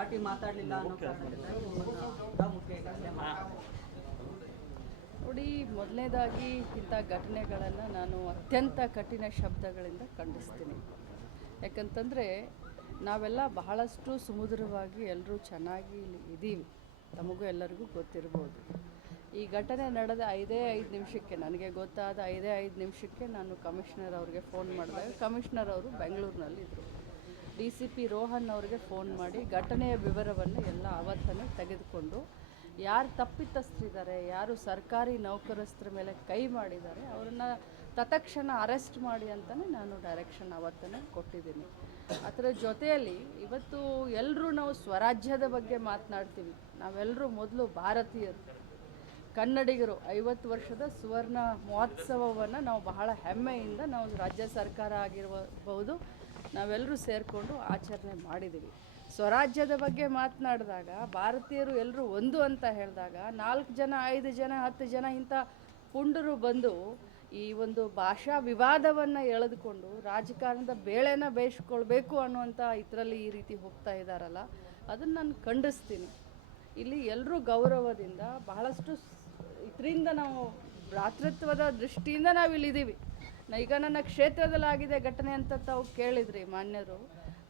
ದಾಟಿ ಮಾತಾಡಲಿಲ್ಲ ಅನ್ನೋ ಕಾರಣದಿಂದ. ನೋಡಿ ಮೊದಲನೇದಾಗಿ ಇಂಥ ಘಟನೆಗಳನ್ನು ನಾನು ಅತ್ಯಂತ ಕಠಿಣ ಶಬ್ದಗಳಿಂದ ಖಂಡಿಸ್ತೀನಿ. ಯಾಕಂತಂದರೆ ನಾವೆಲ್ಲ ಬಹಳಷ್ಟು ಸುಮಧುರವಾಗಿ ಎಲ್ಲರೂ ಚೆನ್ನಾಗಿ ಇಲ್ಲಿ ಇದ್ದೀವಿ ತಮಗೂ ಎಲ್ಲರಿಗೂ ಗೊತ್ತಿರ್ಬೋದು. ಈ ಘಟನೆ ನಡೆದ ಐದೇ ಐದು ನಿಮಿಷಕ್ಕೆ ನನಗೆ ಗೊತ್ತಾದ ಐದೇ ಐದು ನಿಮಿಷಕ್ಕೆ ನಾನು ಕಮಿಷನರ್ ಅವ್ರಿಗೆ ಫೋನ್ ಮಾಡಿದಾಗ ಕಮಿಷನರ್ ಅವರು ಬೆಂಗಳೂರಿನಲ್ಲಿದ್ದರು ಡಿ ಸಿ ಪಿ ರೋಹನ್ ಅವರಿಗೆ ಫೋನ್ ಮಾಡಿ ಘಟನೆಯ ವಿವರವನ್ನು ಎಲ್ಲ ಅವತ್ತನೇ ತೆಗೆದುಕೊಂಡು ಯಾರು ತಪ್ಪಿತಸ್ಥರಿದ್ದಾರೆ, ಯಾರು ಸರ್ಕಾರಿ ನೌಕರಸ್ಥರ ಮೇಲೆ ಕೈ ಮಾಡಿದ್ದಾರೆ, ಅವರನ್ನು ತತ್ಕ್ಷಣ ಅರೆಸ್ಟ್ ಮಾಡಿ ಅಂತಲೇ ನಾನು ಡೈರೆಕ್ಷನ್ ಅವತ್ತನೇ ಕೊಟ್ಟಿದ್ದೀನಿ. ಅದರ ಜೊತೆಯಲ್ಲಿ ಇವತ್ತು ಎಲ್ಲರೂ ನಾವು ಸ್ವರಾಜ್ಯದ ಬಗ್ಗೆ ಮಾತನಾಡ್ತೀವಿ. ನಾವೆಲ್ಲರೂ ಮೊದಲು ಭಾರತೀಯರು. ಕನ್ನಡಿಗರು ಐವತ್ತು ವರ್ಷದ ಸುವರ್ಣ ಮಹೋತ್ಸವವನ್ನು ನಾವು ಬಹಳ ಹೆಮ್ಮೆಯಿಂದ ನಾವು ರಾಜ್ಯ ಸರ್ಕಾರ ಆಗಿರಬಹುದು ನಾವೆಲ್ಲರೂ ಸೇರಿಕೊಂಡು ಆಚರಣೆ ಮಾಡಿದ್ದೀವಿ ಸ್ವರಾಜ್ಯದ ಬಗ್ಗೆ ಮಾತನಾಡಿದಾಗ, ಭಾರತೀಯರು ಎಲ್ಲರೂ ಒಂದು ಅಂತ ಹೇಳಿದಾಗ, ನಾಲ್ಕು ಜನ, ಐದು ಜನ, ಹತ್ತು ಜನ ಇಂಥ ಪುಂಡರು ಬಂದು ಈ ಒಂದು ಭಾಷಾ ವಿವಾದವನ್ನು ಎಳೆದುಕೊಂಡು ರಾಜಕಾರಣದ ಬೇಳೆನ ಬೇಯಿಸ್ಕೊಳ್ಬೇಕು ಅನ್ನುವಂಥ ಇದರಲ್ಲಿ ಈ ರೀತಿ ಹೋಗ್ತಾ ಇದ್ದಾರಲ್ಲ ಅದನ್ನು ನಾನು ಖಂಡಿಸ್ತೀನಿ. ಇಲ್ಲಿ ಎಲ್ಲರೂ ಗೌರವದಿಂದ ಬಹಳಷ್ಟು ಇದರಿಂದ ನಾವು ಭ್ರಾತೃತ್ವದ ದೃಷ್ಟಿಯಿಂದ ನಾವು ಇಲ್ಲಿದ್ದೀವಿ ಈಗ ನನ್ನ ಕ್ಷೇತ್ರದಲ್ಲಾಗಿದೆ ಘಟನೆ ಅಂತ ತಾವು ಕೇಳಿದ್ರಿ ಮಾನ್ಯರು.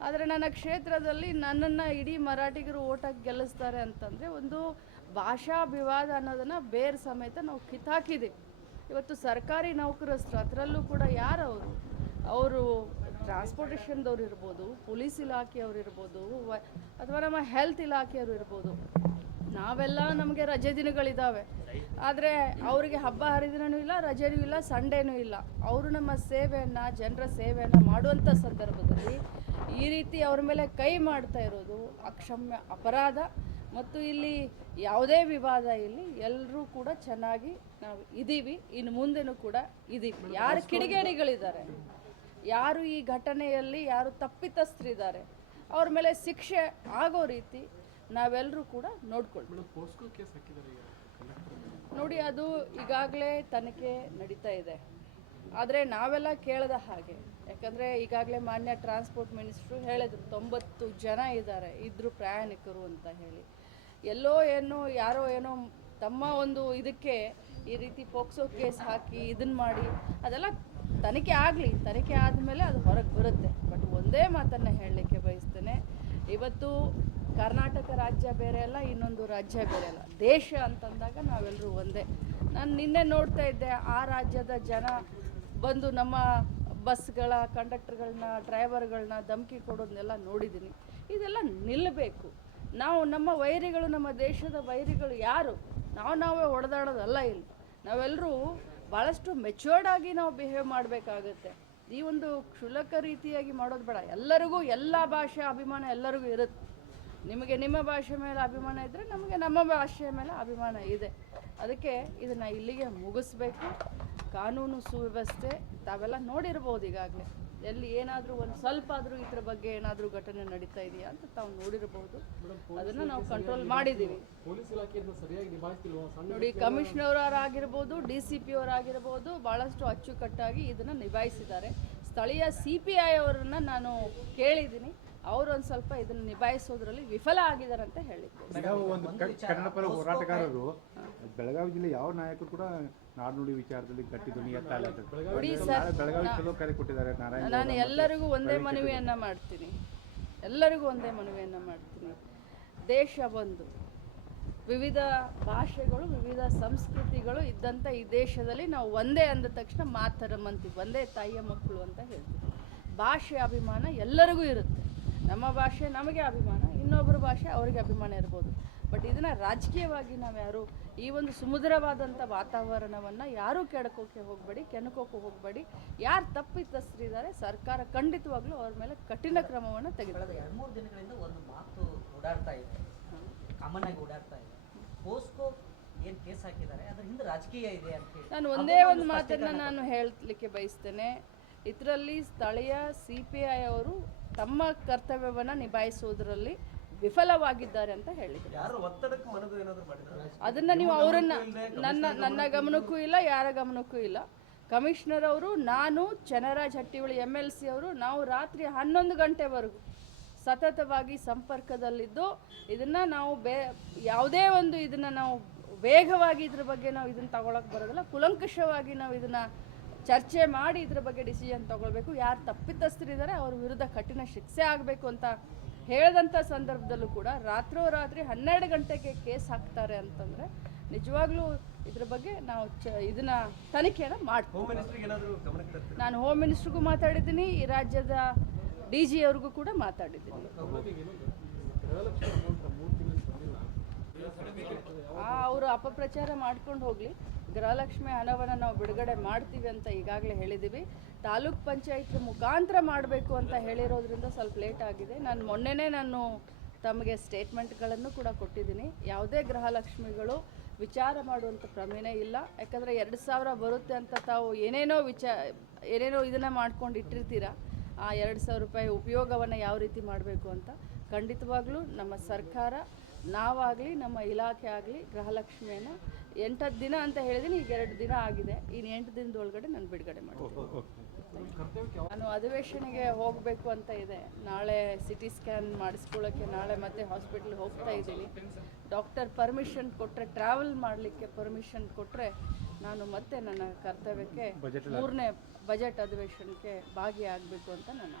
ಆದರೆ ನನ್ನ ಕ್ಷೇತ್ರದಲ್ಲಿ ನನ್ನನ್ನು ಇಡೀ ಮರಾಠಿಗರು ಓಟಾಗಿ ಗೆಲ್ಲಿಸ್ತಾರೆ ಅಂತಂದರೆ ಒಂದು ಭಾಷಾ ವಿವಾದ ಅನ್ನೋದನ್ನು ಬೇರೆ ಸಮೇತ ನಾವು ಕಿತ್ತಾಕಿದ್ದೀವಿ. ಇವತ್ತು ಸರ್ಕಾರಿ ನೌಕರಸ್ಥರು ಅದರಲ್ಲೂ ಕೂಡ ಯಾರು ಅವರು ಅವರು ಟ್ರಾನ್ಸ್ಪೋರ್ಟೇಷನ್ದವ್ರು ಇರ್ಬೋದು, ಪೊಲೀಸ್ ಇಲಾಖೆಯವ್ರು ಇರ್ಬೋದು ಅಥವಾ ನಮ್ಮ ಹೆಲ್ತ್ ಇಲಾಖೆಯವರು ಇರ್ಬೋದು. ನಾವೆಲ್ಲ ನಮಗೆ ರಜೆ ದಿನಗಳಿದ್ದಾವೆ ಆದರೆ ಅವರಿಗೆ ಹಬ್ಬ ಹರಿದಿನವೂ ಇಲ್ಲ, ರಜೆನೂ ಇಲ್ಲ ಸಂಡೇನೂ ಇಲ್ಲ. ಅವರು ನಮ್ಮ ಸೇವೆಯನ್ನು, ಜನರ ಸೇವೆಯನ್ನು ಮಾಡುವಂಥ ಸಂದರ್ಭದಲ್ಲಿ ಈ ರೀತಿ ಅವ್ರ ಮೇಲೆ ಕೈ ಮಾಡ್ತಾ ಇರೋದು ಅಕ್ಷಮ್ಯ ಅಪರಾಧ. ಮತ್ತು ಇಲ್ಲಿ ಯಾವುದೇ ವಿವಾದ ಇಲ್ಲಿ ಎಲ್ಲರೂ ಕೂಡ ಚೆನ್ನಾಗಿ ನಾವು ಇದ್ದೀವಿ ಇನ್ನು ಮುಂದೆನೂ ಕೂಡ ಇದ್ದೀವಿ ಯಾರು ಕಿಡಿಗೇಡಿಗಳಿದ್ದಾರೆ, ಯಾರು ಈ ಘಟನೆಯಲ್ಲಿ ಯಾರು ತಪ್ಪಿತಸ್ಥರಿದ್ದಾರೆ, ಅವ್ರ ಮೇಲೆ ಶಿಕ್ಷೆ ಆಗೋ ರೀತಿ ನಾವೆಲ್ಲರೂ ಕೂಡ ನೋಡ್ಕೊಳ್ತೀವಿ ನೋಡಿ ಅದು ಈಗಾಗಲೇ ತನಿಖೆ ನಡೀತಾ ಇದೆ. ಆದರೆ ನಾವೆಲ್ಲ ಕೇಳದ ಹಾಗೆ ಯಾಕಂದರೆ ಈಗಾಗಲೇ ಮಾನ್ಯ ಟ್ರಾನ್ಸ್ಪೋರ್ಟ್ ಮಿನಿಸ್ಟ್ರು ಹೇಳಿದ್ರು ತೊಂಬತ್ತು ಜನ ಇದ್ದಾರೆ ಇದ್ರು ಪ್ರಯಾಣಿಕರು ಅಂತ ಹೇಳಿ. ಎಲ್ಲೋ ಏನೋ ಯಾರೋ ಏನೋ ತಮ್ಮ ಒಂದು ಇದಕ್ಕೆ ಈ ರೀತಿ ಪೋಕ್ಸೋ ಕೇಸ್ ಹಾಕಿ ಇದನ್ನು ಮಾಡಿ ಅದೆಲ್ಲ ತನಿಖೆ ಆಗಲಿ ತನಿಖೆ ಆದಮೇಲೆ ಅದು ಹೊರಗೆ ಬರುತ್ತೆ. ಬಟ್ ಒಂದೇ ಮಾತನ್ನು ಹೇಳಲಿಕ್ಕೆ ಬಯಸ್ತೇನೆ. ಇವತ್ತು ಕರ್ನಾಟಕ ರಾಜ್ಯ ಬೇರೆ ಅಲ್ಲ, ಇನ್ನೊಂದು ರಾಜ್ಯ ಬೇರೆ ಅಲ್ಲ. ದೇಶ ಅಂತಂದಾಗ ನಾವೆಲ್ಲರೂ ಒಂದೇ. ನಾನು ನಿನ್ನೆ ನೋಡ್ತಾ ಇದ್ದೆ, ಆ ರಾಜ್ಯದ ಜನ ಬಂದು ನಮ್ಮ ಬಸ್ಗಳ, ಕಂಡಕ್ಟರ್ಗಳನ್ನ, ಡ್ರೈವರ್ಗಳನ್ನ ಧಮಕಿ ಕೊಡೋದನ್ನೆಲ್ಲ ನೋಡಿದ್ದೀನಿ. ಇದೆಲ್ಲ ನಿಲ್ಲಬೇಕು ನಾವು ನಮ್ಮ ವೈರಿಗಳು, ನಮ್ಮ ದೇಶದ ವೈರಿಗಳು ಯಾರು? ನಾವು ನಾವೇ ಹೊಡೆದಾಡೋದಲ್ಲ ಇಲ್ಲಿ. ನಾವೆಲ್ಲರೂ ಭಾಳಷ್ಟು ಮೆಚೂರ್ಡ್ ಆಗಿ ನಾವು ಬಿಹೇವ್ ಮಾಡಬೇಕಾಗತ್ತೆ. ಈ ಒಂದು ಕ್ಷುಲಕ ರೀತಿಯಾಗಿ ಮಾಡೋದು ಬೇಡ. ಎಲ್ಲರಿಗೂ ಎಲ್ಲ ಭಾಷೆ ಅಭಿಮಾನ ಎಲ್ಲರಿಗೂ ಇರುತ್ತೆ. ನಿಮಗೆ ನಿಮ್ಮ ಭಾಷೆ ಮೇಲೆ ಅಭಿಮಾನ ಇದ್ದರೆ ನಮಗೆ ನಮ್ಮ ಭಾಷೆಯ ಮೇಲೆ ಅಭಿಮಾನ ಇದೆ. ಅದಕ್ಕೆ ಇದನ್ನು ಇಲ್ಲಿಗೆ ಮುಗಿಸ್ಬೇಕು. ಕಾನೂನು ಸುವ್ಯವಸ್ಥೆ ತಾವೆಲ್ಲ ನೋಡಿರ್ಬೋದು ಈಗಾಗಲೇ. ಎಲ್ಲಿ ಏನಾದರೂ ಒಂದು ಸ್ವಲ್ಪ ಆದರೂ ಇದ್ರ ಬಗ್ಗೆ ಏನಾದರೂ ಘಟನೆ ನಡೀತಾ ಇದೆಯಾ ಅಂತ ತಾವು ನೋಡಿರಬಹುದು ಅದನ್ನು ನಾವು ಕಂಟ್ರೋಲ್ ಮಾಡಿದ್ದೀವಿ ನೋಡಿ ಕಮಿಷನರ್ ಆಗಿರ್ಬೋದು ಡಿ ಸಿ ಪಿ ಅವರಾಗಿರ್ಬೋದು ಭಾಳಷ್ಟು ಅಚ್ಚುಕಟ್ಟಾಗಿ ಇದನ್ನು ನಿಭಾಯಿಸಿದ್ದಾರೆ. ಸ್ಥಳೀಯ ಸಿ ಪಿ ಐ ಅವರನ್ನು ನಾನು ಕೇಳಿದ್ದೀನಿ. ಅವರು ಒಂದು ಸ್ವಲ್ಪ ಇದನ್ನು ನಿಭಾಯಿಸೋದ್ರಲ್ಲಿ ವಿಫಲ ಆಗಿದ್ದಾರೆ ಅಂತ ಹೇಳಿದ್ದೆ ಒಂದು ಕ- ಕನ್ನಡ ಪರ ಹೋರಾಟಗಾರರು ಬೆಳಗಾವಿ ಜಿಲ್ಲೆ ಯಾವ ನಾಯಕರು ಕೂಡ ನಾಡ್ನುಡಿ ವಿಚಾರದಲ್ಲಿ ಗಟ್ಟಿ ಧ್ವನಿ ಅಂತ. ನೋಡಿ ಸರ್ ಬೆಳಗಾವಿ ಚಲೋ ಕರೆ ಕೊಟ್ಟಿದ್ದಾರೆ ನಾರಾಯಣ ನಾನು ಎಲ್ಲರಿಗೂ ಒಂದೇ ಮನವಿಯನ್ನು ಮಾಡ್ತೀನಿ. ಎಲ್ಲರಿಗೂ ಒಂದೇ ಮನವಿಯನ್ನು ಮಾಡ್ತೀನಿ. ದೇಶ ಒಂದು ವಿವಿಧ ಭಾಷೆಗಳು ವಿವಿಧ ಸಂಸ್ಕೃತಿಗಳು ಇದ್ದಂಥ ಈ ದೇಶದಲ್ಲಿ ನಾವು ಒಂದೇ ಅಂದ ತಕ್ಷಣ ಮಾತರಮ್ ಅಂತೀವಿ ಒಂದೇ ತಾಯಿಯ ಮಕ್ಕಳು ಅಂತ ಹೇಳ್ತೀವಿ. ಭಾಷೆ ಅಭಿಮಾನ ಎಲ್ಲರಿಗೂ ಇರುತ್ತೆ. ನಮ್ಮ ಭಾಷೆ ನಮಗೆ ಅಭಿಮಾನ ಇನ್ನೊಬ್ಬರ ಭಾಷೆ ಅವರಿಗೆ ಅಭಿಮಾನ ಇರ್ಬೋದು. ಬಟ್ ಇದನ್ನು ರಾಜಕೀಯವಾಗಿ ನಾವು ಯಾರು ಈ ಒಂದು ಸುಮಧುರವಾದಂಥ ವಾತಾವರಣವನ್ನು ಯಾರೂ ಕೆಡಕೋಕೆ ಹೋಗಬೇಡಿ ಕೆಣಕೋಕೆ ಹೋಗಬೇಡಿ. ಯಾರು ತಪ್ಪಿತಸ್ಥರಿದ್ದಾರೆ ಸರ್ಕಾರ ಖಂಡಿತವಾಗ್ಲೂ ಅವ್ರ ಮೇಲೆ ಕಠಿಣ ಕ್ರಮವನ್ನು ತೆಗೆದ ಎರಡು ಮೂರು ದಿನಗಳಿಂದ ಒಂದು ಮಾತು ಓಡಾಡ್ತಾ ಇದೆ. ಕಾಮನ್ ಆಗಿ ಓಡಾಡ್ತಾ ಇದೆ. ಪೋಸ್ಕೋ ಏನು ಕೇಸ್ ಹಾಕಿದ್ದಾರೆ ಅದ್ರ ಹಿಂದೆ ರಾಜಕೀಯ ಇದೆ ಅಂತ ನಾನು ಒಂದೇ ಒಂದು ಮಾತನ್ನು ನಾನು ಹೇಳಲಿಕ್ಕೆ ಬಯಸ್ತೇನೆ. ಇದರಲ್ಲಿ ಸ್ಥಳೀಯ ಸಿ ಪಿ ಐ ಅವರು ತಮ್ಮ ಕರ್ತವ್ಯವನ್ನು ನಿಭಾಯಿಸುವುದರಲ್ಲಿ ವಿಫಲವಾಗಿದ್ದಾರೆ ಅಂತ ಹೇಳಿದ್ರು. ಅದನ್ನು ನೀವು ಅವರನ್ನು ನನ್ನ ನನ್ನ ಗಮನಕ್ಕೂ ಇಲ್ಲ ಯಾರ ಗಮನಕ್ಕೂ ಇಲ್ಲ. ಕಮಿಷನರ್ ಅವರು ನಾನು Channaraj Hattiholi M L C ಅವರು ನಾವು ರಾತ್ರಿ ಹನ್ನೊಂದು ಗಂಟೆವರೆಗೂ ಸತತವಾಗಿ ಸಂಪರ್ಕದಲ್ಲಿದ್ದು ಇದನ್ನು ನಾವು ಬೇ ಯಾವುದೇ ಒಂದು ಇದನ್ನು ನಾವು ವೇಗವಾಗಿ ಇದ್ರ ಬಗ್ಗೆ ನಾವು ಇದನ್ನು ತಗೊಳಕ್ಕೆ ಬರೋದಿಲ್ಲ. ಕುಲಂಕುಷವಾಗಿ ನಾವು ಇದನ್ನು ಚರ್ಚೆ ಮಾಡಿ ಇದ್ರ ಬಗ್ಗೆ ಡಿಸಿಷನ್ ತಗೊಳ್ಬೇಕು. ಯಾರು ತಪ್ಪಿತಸ್ಥರಿದ್ದಾರೆ ಅವ್ರ ವಿರುದ್ಧ ಕಠಿಣ ಶಿಕ್ಷೆ ಆಗಬೇಕು ಅಂತ ಹೇಳಿದಂಥ ಸಂದರ್ಭದಲ್ಲೂ ಕೂಡ ರಾತ್ರೋರಾತ್ರಿ ಹನ್ನೆರಡು ಗಂಟೆಗೆ ಕೇಸ್ ಹಾಕ್ತಾರೆ ಅಂತಂದರೆ ನಿಜವಾಗ್ಲೂ ಇದ್ರ ಬಗ್ಗೆ ನಾವು ಚ ಇದನ್ನ ತನಿಖೆಯನ್ನು ಮಾಡ್ತೀವಿ. ನಾನು ಹೋಮ್ ಮಿನಿಸ್ಟ್ರಿಗೂ ಮಾತಾಡಿದ್ದೀನಿ ಈ ರಾಜ್ಯದ ಡಿ ಜಿ ಅವ್ರಿಗೂ ಕೂಡ ಮಾತಾಡಿದ್ದೀನಿ ಗೃಹಲಕ್ಷ್ಮಿ ಅಮೌಂಟ್ ಮೂರು ತಿಂಗಳು ಬಂದಿಲ್ಲ ಅವರು ಅಪಪ್ರಚಾರ ಮಾಡ್ಕೊಂಡು ಹೋಗಲಿ. ಗೃಹಲಕ್ಷ್ಮಿ ಹಣವನ್ನು ನಾವು ಬಿಡುಗಡೆ ಮಾಡ್ತೀವಿ ಅಂತ ಈಗಾಗಲೇ ಹೇಳಿದ್ದೀವಿ ತಾಲೂಕ್ ಪಂಚಾಯತ್ ಮುಖಾಂತರ ಮಾಡಬೇಕು ಅಂತ ಹೇಳಿರೋದ್ರಿಂದ ಸ್ವಲ್ಪ ಲೇಟ್ ಆಗಿದೆ. ನಾನು ಮೊನ್ನೆನೇ ನಾನು ತಮಗೆ ಸ್ಟೇಟ್ಮೆಂಟ್ಗಳನ್ನು ಕೂಡ ಕೊಟ್ಟಿದ್ದೀನಿ. ಯಾವುದೇ ಗೃಹಲಕ್ಷ್ಮಿಗಳು ವಿಚಾರ ಮಾಡುವಂಥ ಪ್ರಮೇಯನೇ ಇಲ್ಲ. ಯಾಕಂದರೆ ಎರಡು ಸಾವಿರ ಬರುತ್ತೆ ಅಂತ ತಾವು ಏನೇನೋ ವಿಚಾರ ಏನೇನೋ ಇದನ್ನು ಮಾಡ್ಕೊಂಡು ಇಟ್ಟಿರ್ತೀರ. ಆ ಎರಡು ಸಾವಿರ ರೂಪಾಯಿ ಉಪಯೋಗವನ್ನು ಯಾವ ರೀತಿ ಮಾಡಬೇಕು ಅಂತ ಖಂಡಿತವಾಗ್ಲೂ ನಮ್ಮ ಸರ್ಕಾರ ನಾವಾಗಲಿ ನಮ್ಮ ಇಲಾಖೆ ಆಗಲಿ ಗೃಹಲಕ್ಷ್ಮಿಯನ್ನು ಎಂಟತ್ತು ದಿನ ಅಂತ ಹೇಳಿದ್ದೀನಿ ಈಗ ಎರಡು ದಿನ ಆಗಿದೆ. ಇನ್ನು ಎಂಟು ದಿನದೊಳಗಡೆ ನಾನು ಬಿಡುಗಡೆ ಮಾಡ್ತೀನಿ. ನಾನು ಅಧಿವೇಶನಿಗೆ ಹೋಗಬೇಕು ಅಂತ ಇದೆ. ನಾಳೆ ಸಿ ಟಿ ಸ್ಕ್ಯಾನ್ ಮಾಡಿಸ್ಕೊಳ್ಳೋಕ್ಕೆ ನಾಳೆ ಮತ್ತೆ ಹಾಸ್ಪಿಟ್ಲಿಗೆ ಹೋಗ್ತಾ ಇದ್ದೀನಿ. ಡಾಕ್ಟರ್ ಪರ್ಮಿಷನ್ ಕೊಟ್ಟರೆ ಟ್ರಾವೆಲ್ ಮಾಡಲಿಕ್ಕೆ ಪರ್ಮಿಷನ್ ಕೊಟ್ಟರೆ ನಾನು ಮತ್ತೆ ನನ್ನ ಕರ್ತವ್ಯಕ್ಕೆ ಮೂರನೇ ಬಜೆಟ್ ಅಧಿವೇಶನಕ್ಕೆ ಭಾಗಿಯಾಗಬೇಕು ಅಂತ ನಾನು